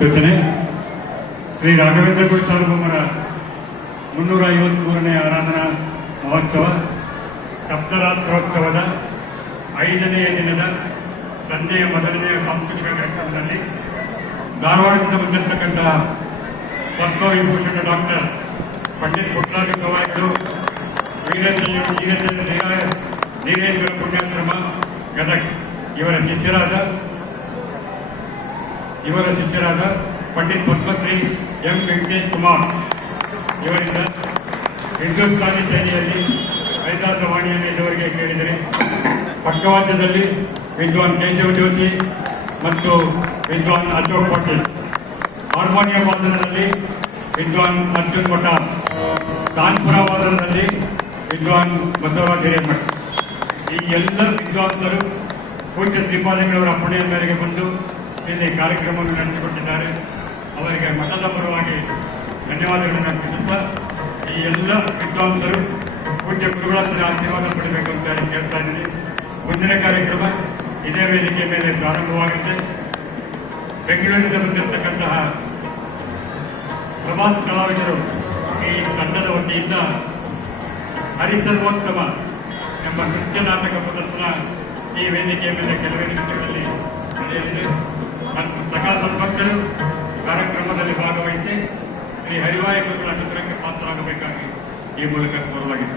ಸೂಚನೆ. ಶ್ರೀ ರಾಘವೇಂದ್ರ ಗುರು ಸಾರ್ವಭೌಮರ 353ನೇ ಆರಾಧನಾ ಮಹೋತ್ಸವ ಸಪ್ತರಾತ್ರೋತ್ಸವದ 5ನೇ ದಿನದ ಸಂಜೆಯ ಮೊದಲನೆಯ ಸಾಂಸ್ಕೃತಿಕ ಕಾರ್ಯಕ್ರಮದಲ್ಲಿ ಧಾರವಾಡದಿಂದ ಬಂದಿರತಕ್ಕಂತಹ ಪದ್ಮವಿಭೂಷಣ ಡಾಕ್ಟರ್ ಪಂಡಿತ್ ಪುಟ್ಟರಾಜ ಗವಾಯಿಗಳು ನೀರೇಶ್ವರ ಪುಣ್ಯಾಶ್ರಮ ಗದಗ್ ಇವರ ಶಿಷ್ಯರಾದ ಪಂಡಿತ್ ಪದ್ಮಶ್ರೀ ಎಂ ವೆಂಕಟೇಶ್ ಕುಮಾರ್ ಇವರಿಂದ ಹಿಂದೂಸ್ತಾನಿ ಶೈಲಿಯಲ್ಲಿ ಐದಾಸವಾಣಿಯನ್ನು ಇದುವರೆಗೆ ಕೇಳಿದರೆ, ಪಕ್ಕವಾದ್ಯದಲ್ಲಿ ವಿದ್ವಾನ್ ಕೇಶವ ಜ್ಯೋತಿ ಮತ್ತು ವಿದ್ವಾನ್ ಅಶೋಕ್ ಪಾಟೀಲ್, ಹಾರ್ಮೋನಿಯಂ ವಾದನದಲ್ಲಿ ವಿದ್ವಾನ್ ಅರ್ಜುನ್ ಮಠ, ತಾನ್ಪುರ ವಾದನದಲ್ಲಿ ವಿದ್ವಾನ್ ಬಸವರಾಜ ಹಿರೇಮಠ್. ಈ ಎಲ್ಲ ವಿದ್ವಾಂಸರು ಪೂಜ್ಯ ಶ್ರೀಪಾದಂಗಳವರ ಅಪ್ಪಣೆಯ ಮೇರೆಗೆ ಬಂದು ಇಲ್ಲಿ ಕಾರ್ಯಕ್ರಮವನ್ನು ನಡೆಸಿಕೊಟ್ಟಿದ್ದಾರೆ. ಅವರಿಗೆ ಮಠದ ಪರವಾಗಿ ಧನ್ಯವಾದಗಳನ್ನು ಅರ್ಪಿಸುತ್ತಾ, ಈ ಎಲ್ಲ ವಿದ್ವಾಂಸರು ಪೂಜ್ಯ ಗುರುಗಳ ಆಶೀರ್ವಾದ ಪಡೆಯಬೇಕು ಅಂತ ಕೇಳ್ತಾ ಇದ್ದೀನಿ. ಮುಂದಿನ ಕಾರ್ಯಕ್ರಮ ಇದೇ ವೇದಿಕೆ ಮೇಲೆ ಪ್ರಾರಂಭವಾಗುತ್ತೆ. ಬೆಂಗಳೂರಿನಿಂದ ಬಂದಿರತಕ್ಕಂತಹ ಪ್ರಭಾತ್ ಕಲಾವಿದರು ಈ ತಂಡದ ವತಿಯಿಂದ ಹರಿಸರ್ವೋತ್ತಮ ಎಂಬ ನೃತ್ಯ ನಾಟಕ ಪ್ರದರ್ಶನ ಈ ವೇದಿಕೆಯ ಮೇಲೆ ಕೆಲವೇ ನಿಮಿಷಗಳಲ್ಲಿ ನಡೆಯಲಿದೆ. ಸಕಲ ಸದ್ಭಕ್ತರು ಕಾರ್ಯಕ್ರಮದಲ್ಲಿ ಭಾಗವಹಿಸಿ ಶ್ರೀ ಹರಿವಾಯ ಗುರುಗಳ ಚಿತ್ರಕ್ಕೆ ಪಾತ್ರರಾಗಬೇಕಾಗಿ ಈ ಮೂಲಕ ಕೋರಲಾಗಿದೆ.